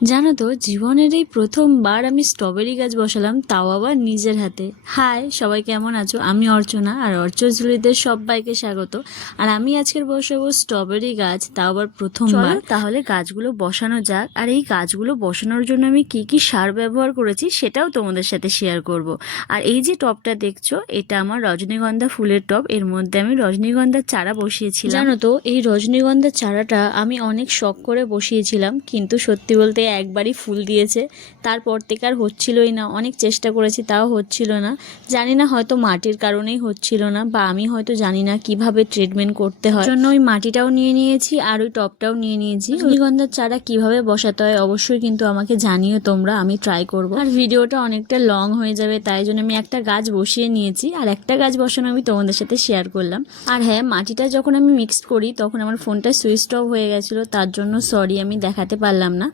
জানো তো জীবনের এই প্রথমবার আমি স্ট্রবেরি গাছ বসালাম তাও আবার নিজের হাতে। হাই সবাই কেমন আছো? আমি অর্চনা আর অর্চঝুলিদের সবাইকে স্বাগত। আর আমি আজকের বসাবো স্ট্রবেরি গাছ তাও আবার প্রথমবার। তাহলে গাছগুলো বসানো যাক আর এই গাছগুলো বসানোর জন্য আমি কি কি সার ব্যবহার করেছি সেটাও তোমাদের সাথে শেয়ার করব। আর এই যে টবটা দেখছ এটা আমার রজনীগন্ধা ফুলের টব এর মধ্যে আমি রজনীগন্ধার চারা বসিয়েছিলাম। জানো তো এই রজনীগন্ধার চারাটা আমি অনেক শখ করে বসিয়েছিলাম কিন্তু সত্যি বলতে একবারই ফুল দিয়েছে। তারপর থেকে আর হচ্ছিলই না অনেক চেষ্টা করেছি তাও হচ্ছিল না। জানি না হয়তো মাটির কারণেই হচ্ছিল না বা আমি হয়তো জানি না কীভাবে ট্রিটমেন্ট করতে হয়। জন্য ওই মাটিটাও নিয়ে নিয়েছি আর ওই টপটাও নিয়ে নিয়েছি। রজনীগন্ধার চারা কীভাবে বসাতে হয় অবশ্যই কিন্তু আমাকে জানিও তোমরা আমি ট্রাই করব। আর ভিডিওটা অনেকটা লং হয়ে যাবে তাই জন্য আমি একটা গাছ বসিয়ে নিয়েছি আর একটা গাছ বসানো আমি তোমাদের সাথে শেয়ার করলাম। আর হ্যাঁ মাটিটা যখন আমি মিক্সড করি তখন আমার ফোনটা সুইচ অফ হয়ে গেছিল তার জন্য সরি আমি দেখাতে পারলাম না।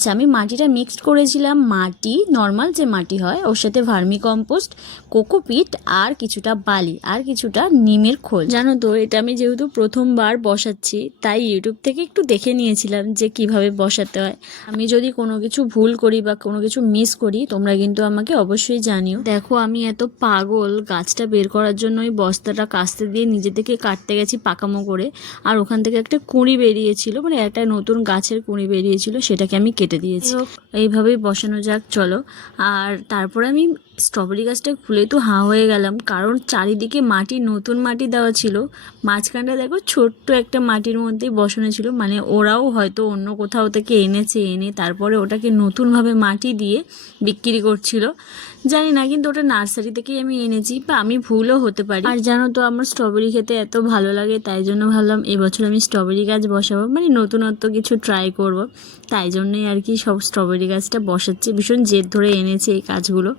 আচ্ছা আমি মাটিটা মিক্সড করেছিলাম। মাটি নর্মাল যে মাটি হয়, ওর সাথে ভার্মি কম্পোস্ট কোকোপিট আর কিছুটা বালি আর কিছুটা নিমের খোল। জানো তো, এটা আমি যেহেতু প্রথমবার বসাচ্ছি, তাই ইউটিউব থেকে একটু দেখে নিয়েছিলাম যে কীভাবে বসাতে হয়। আমি যদি কোনো কিছু ভুল করি বা কোনো কিছু মিস করি, তোমরা কিন্তু আমাকে অবশ্যই জানিও। দেখো, আমি এত পাগল, গাছটা বের করার জন্য ওই বস্তাটা কাস্তে দিয়ে নিজে থেকে কাটতে গেছি পাকামো করে। আর ওখান থেকে একটা কুঁড়ি বেরিয়েছিল মানে একটা নতুন গাছের কুঁড়ি বেরিয়েছিল, সেটাকে আমি কেটে দিয়েছি। এইভাবেই বসানো যাক চলো। আর তারপর আমি স্ট্রবেরি গাছটা খুলে তো হাঁ হয়ে গেলাম, কারণ চারিদিকে মাটি, নতুন মাটি দেওয়া ছিল। মাঝখানটা দেখো ছোট্ট একটা মাটির মধ্যেই বসানো ছিল মানে ওরাও হয়তো অন্য কোথাও থেকে এনেছে, এনে তারপরে ওটাকে নতুনভাবে মাটি দিয়ে বিক্রি করছিল। জানি না, কিন্তু ওটা নার্সারি থেকেই আমি এনেছি, বা আমি ভুলও হতে পারি। আর জানো তো, আমার স্ট্রবেরি খেতে এত ভালো লাগে, তাই জন্য ভাবলাম এবছর আমি স্ট্রবেরি গাছ বসাবো মানে নতুনত্ব কিছু ট্রাই করব। তাই জন্যই আর কি সব স্ট্রবেরি গাছটা বসাচ্ছে, ভীষণ জেদ ধরে এনেছে এই গাছগুলো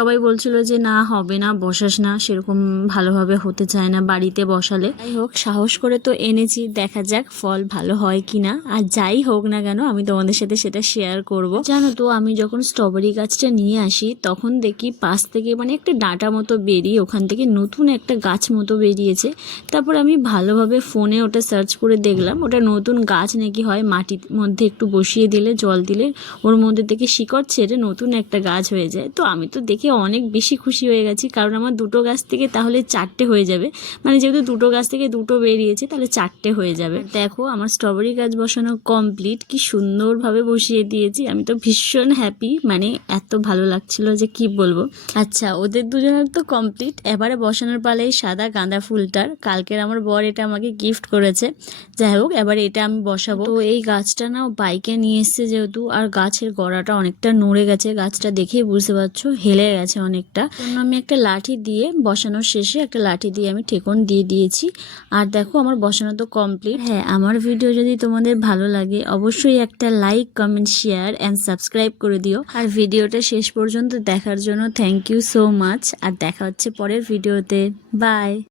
সবাই বলছিল যে, না, হবে না, বসাস না, সেরকম ভালোভাবে হতে চায় না বাড়িতে বসালে। যাই হোক, সাহস করে তো এনেছি, দেখা যাক ফল ভালো হয় কি না আর যাই হোক না কেন, আমি তোমাদের সাথে সেটা শেয়ার করব। জানো তো, আমি যখন স্ট্রবেরি গাছটা নিয়ে আসি, তখন দেখি পাশ থেকে মানে একটা ডাঁটা মতো বেরিয়ে ওখান থেকে নতুন একটা গাছ মতো বেরিয়েছে। তারপর আমি ভালোভাবে ফোনে ওটা সার্চ করে দেখলাম, ওটা নতুন গাছ নাকি হয়, মাটির মধ্যে একটু বসিয়ে দিলে, জল দিলে, ওর মধ্যে থেকে শিকড় ছেড়ে নতুন একটা গাছ হয়ে যায়। তো আমি তো দেখে অনেক বেশি খুশি হয়ে গেছি। কারণ আমার দুটো গাছ থেকে তাহলে চারটে হয়ে যাবে। মানে যেহেতু দুটো গাছ থেকে দুটো বেরিয়েছে, তাহলে চারটে হয়ে যাবে। দেখো, আমার স্ট্রবেরি গাছ বসানো কমপ্লিট কি সুন্দরভাবে বসিয়ে দিয়েছি। আমি তো ভীষণ হ্যাপি মানে এত ভালো লাগছিল যে কি বলব। আচ্ছা ওদের দুজনের তো কমপ্লিট এবারে বসানোর পালে সাদা গাঁদা ফুলটার। কালকের আমার বর এটা আমাকে গিফট করেছে। যাই হোক, এবারে এটা আমি বসাবো। তো এই গাছটা না বাইকে নিয়ে এসছে যেহেতু। আর গাছের গড়াটা অনেকটা নড়ে গেছে। গাছটা দেখেই বুঝতে পারছ। হেলে গেছে অনেকটা। আমি একটা লাঠি দিয়ে বসানোর শেষে একটা লাঠি দিয়ে আমি ঠেকন দিয়ে দিয়েছি। আর দেখো, আমার বসানো তো কমপ্লিট হ্যাঁ আমার ভিডিও যদি তোমাদের ভালো লাগে, অবশ্যই একটা like comment share and subscribe করে দিও। আর ভিডিওটা শেষ পর্যন্ত দেখার জন্য থ্যাংক ইউ সো মাচ আর দেখা হচ্ছে পরের ভিডিওতে বাই